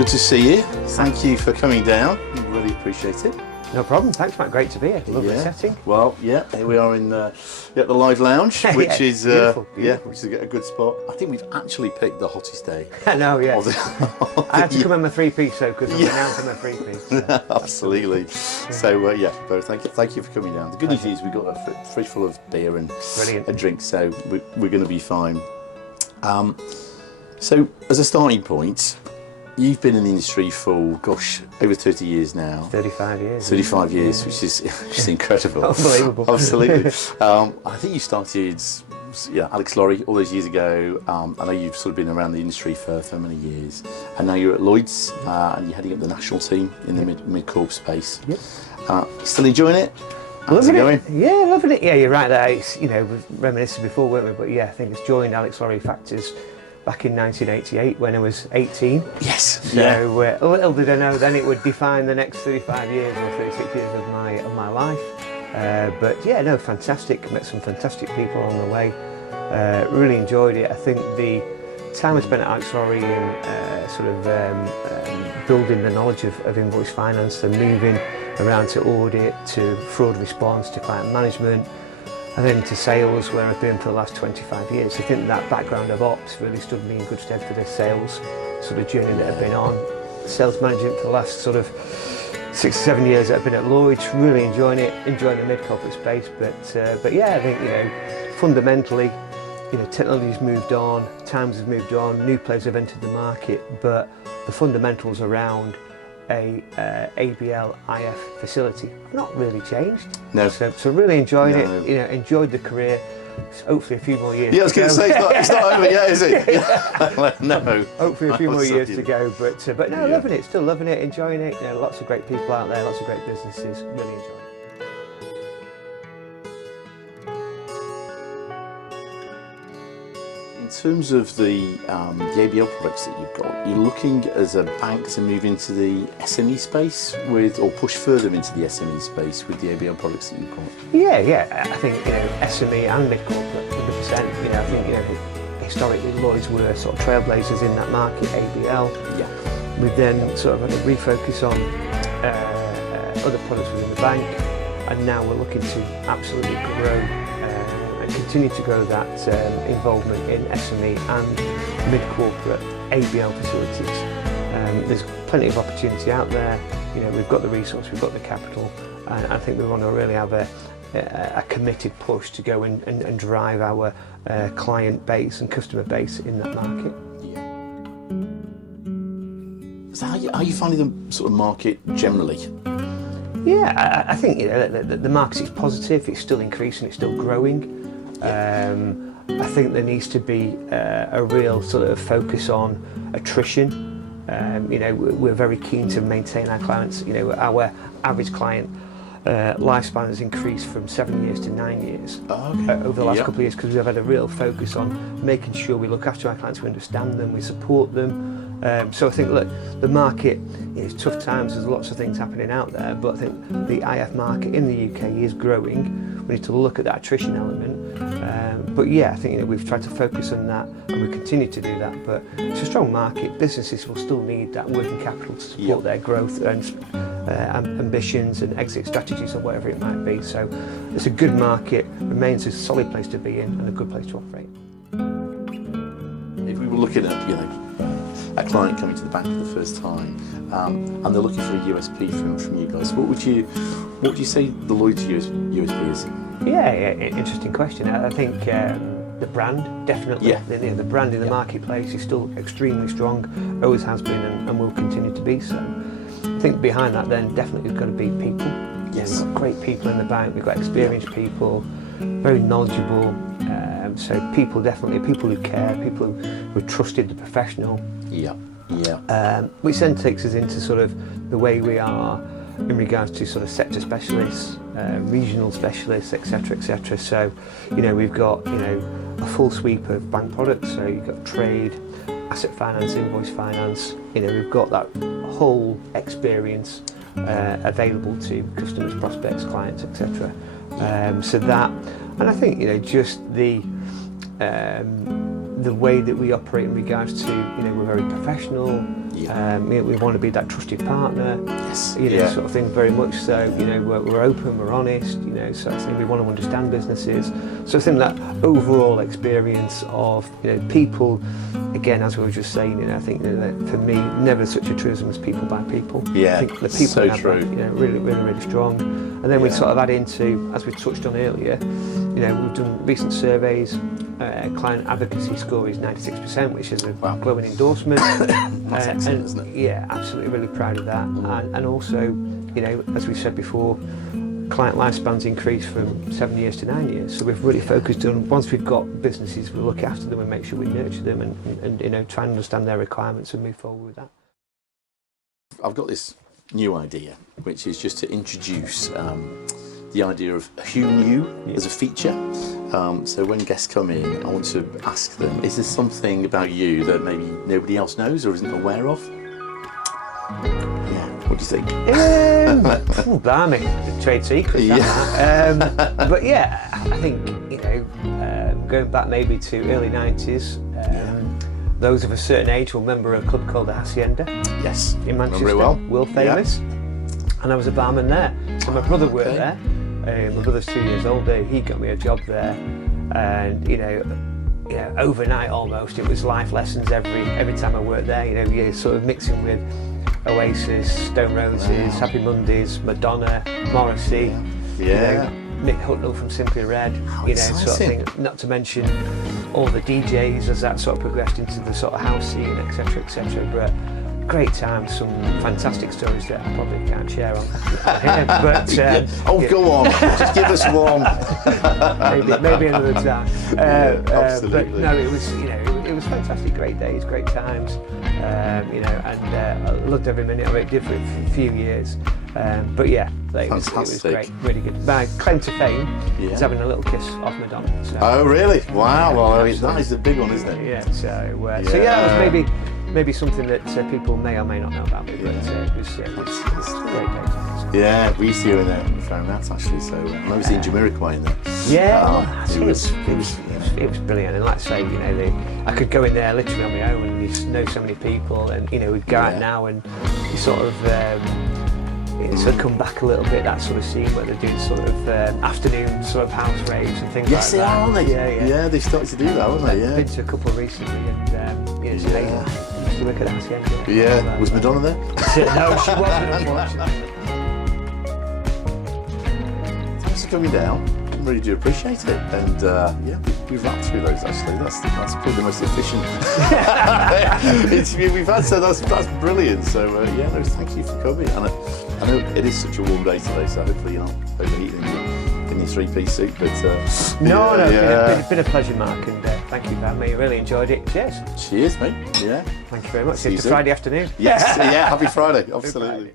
Good to see you. Thank you for coming down. Really appreciate it. No problem. Thanks, Matt. Great to be here. Lovely setting. Well, yeah, here we are in the live lounge, which is beautiful. which is a good spot. I think we've actually picked the hottest day. I know, yeah. I had to come in my three-piece though, because I'm renowned for my three-piece. So. Absolutely. So Bo, thank you for coming down. The good news is we've got a fridge full of beer and a drink, so we're going to be fine. So as a starting point, you've been in the industry for, over 30 years now. 35 years. 35 years, which is incredible. Unbelievable. Absolutely. I think you started, Alex Lorry, all those years ago. I know you've sort of been around the industry for many years. And now you're at Lloyd's, and you're heading up the national team in the mid-corp space. Yep. Still enjoying it? Loving it. Yeah, loving it. Yeah, you're right there. It's, we've reminisced before, weren't we? But yeah, I think it's joined Alex Lorry Factors back in 1988 when I was 18. Yes. So little did I know then it would define the next 35 years or 36 years of my life. But yeah, no, fantastic. Met some fantastic people on the way. Really enjoyed it. I think the time I spent at Alex Lorry in building the knowledge of invoice finance and moving around to audit, to fraud response, to client management, and then to sales, where I've been for the last 25 years. I think that background of ops really stood me in good stead for the sales sort of journey that I've been on. Sales management for the last sort of 6 or 7 years that I've been at Lloyd's, really enjoying the mid-corporate space. But yeah, I think, fundamentally, technology's moved on, times have moved on, new players have entered the market, but the fundamentals around a ABL IF facility have not really changed. No. So really enjoyed it. Enjoyed the career. Hopefully a few more years. Yeah, I was going to say it's not over yet, is it? No. Hopefully a few more years to go. But no, loving it. Still loving it. Enjoying it. Lots of great people out there. Lots of great businesses. Really enjoying it. In terms of the ABL products that you've got, you're looking as a bank to move into the SME space or push further into the SME space with the ABL products that you've got? Yeah. I think SME and mid-corporate, 100%. I think historically Lloyd's were sort of trailblazers in that market, ABL. Yeah. We've then sort of had a refocus on other products within the bank, and now we're looking to absolutely grow. Continue to grow that involvement in SME and mid-corporate ABL facilities. There's plenty of opportunity out there. We've got the resource, we've got the capital, and I think we want to really have a committed push to go and drive our client base and customer base in that market. Yeah. So how are you finding the sort of market generally? Yeah, I think the market is positive. It's still increasing. It's still growing. I think there needs to be a real sort of focus on attrition. We're very keen to maintain our clients. Our average client lifespan has increased from 7 years to 9 years over the last couple of years, because we've had a real focus on making sure we look after our clients, we understand them, we support them. So I think, look, the market, it's tough times, there's lots of things happening out there, but I think the IF market in the UK is growing. We need to look at that attrition element. But yeah, I think we've tried to focus on that, and we continue to do that. But it's a strong market. Businesses will still need that working capital to support their growth and ambitions and exit strategies or whatever it might be. So it's a good market, remains a solid place to be in and a good place to operate. If we were looking at a client coming to the bank for the first time, and they're looking for a USP from you guys, what would you say the Lloyd's USP is? Yeah, interesting question. I think the brand, definitely. Yeah. The brand in the marketplace is still extremely strong, always has been, and will continue to be so. I think behind that then definitely we've got to be people. Yes. We've got great people in the bank, we've got experienced people, very knowledgeable, so people who care, people who are trusted, the professional. Yeah. Which then takes us into sort of the way we are in regards to sort of sector specialists, regional specialists, etc. So, we've got, a full sweep of bank products. So you've got trade, asset finance, invoice finance. We've got that whole experience available to customers, prospects, clients, etc. So that, and I think, just the way that we operate in regards to, we're very professional. Yeah. We want to be that trusted partner. Yes. Sort of thing, very much so. We're open, we're honest. So I think we want to understand businesses. So I think that overall experience of people, again, as we were just saying, I think that for me, never such a truism as people by people. Yeah. I think the people so have true. that, really strong. And then we sort of add into, as we touched on earlier, we've done recent surveys. Client advocacy score is 96%, which is a glowing endorsement. That's excellent, isn't it? Yeah, absolutely, really proud of that. And also, as we said before, client lifespans increased from 7 years to 9 years. So we've really focused on, once we've got businesses, we look after them and make sure we nurture them and try and understand their requirements and move forward with that. I've got this new idea, which is just to introduce the idea of who knew as a feature. So when guests come in, I want to ask them, is there something about you that maybe nobody else knows or isn't aware of? Yeah, what do you think? Blimey, trade secrets. But yeah, I think, going back maybe to early 90s, those of a certain age will remember a club called the Hacienda. Yes, in Manchester, very well. world famous. And I was a barman there. So my brother worked there. My brother's 2 years older. He got me a job there, and overnight almost it was life lessons every time I worked there. You're sort of mixing with Oasis, Stone Roses, Happy Mondays, Madonna, Morrissey. Nick Hucknall from Simply Red. Sort of thing. Not to mention all the DJs as that sort of progressed into the sort of house scene, etc., etc. But great time, some fantastic stories that I probably can't share on here. But go on, just give us one. maybe another time. Absolutely. But no, it was fantastic. Great days, great times. And I loved every minute of it. Did for a few years. But yeah, it was great, really good. My claim to fame is having a little kiss off Madonna. So. Oh really? Wow. Well, that is the big one, isn't it? Yeah. So that was maybe something that people may or may not know about me, but it was great days. Yeah, we used to go in there a fair amount actually, so I remember seeing Jamiroquai in there. It was brilliant, and like I say, I could go in there literally on my own, and you know so many people, and we'd go out now and you sort of come back a little bit, that sort of scene where they're doing sort of afternoon sort of house raves and things like that. Yes, they are, aren't they? Yeah, they started to do that, haven't they? Yeah. I've been to a couple recently, and it's amazing. To look at that Hacienda. Yeah, was Madonna there? No, she wasn't, unfortunately. Thanks for coming down. I really do appreciate it. And we've wrapped through those actually. That's probably the most efficient interview we've had. So that's brilliant. So thank you for coming. And I know it is such a warm day today, so hopefully you're not overheating in your three-piece suit. But it's been a pleasure, Mark, and thank you for having me. I really enjoyed it. Cheers. Cheers, mate. Yeah. Thank you very much. See you It's a soon. Friday afternoon. Yes. Happy Friday. Absolutely.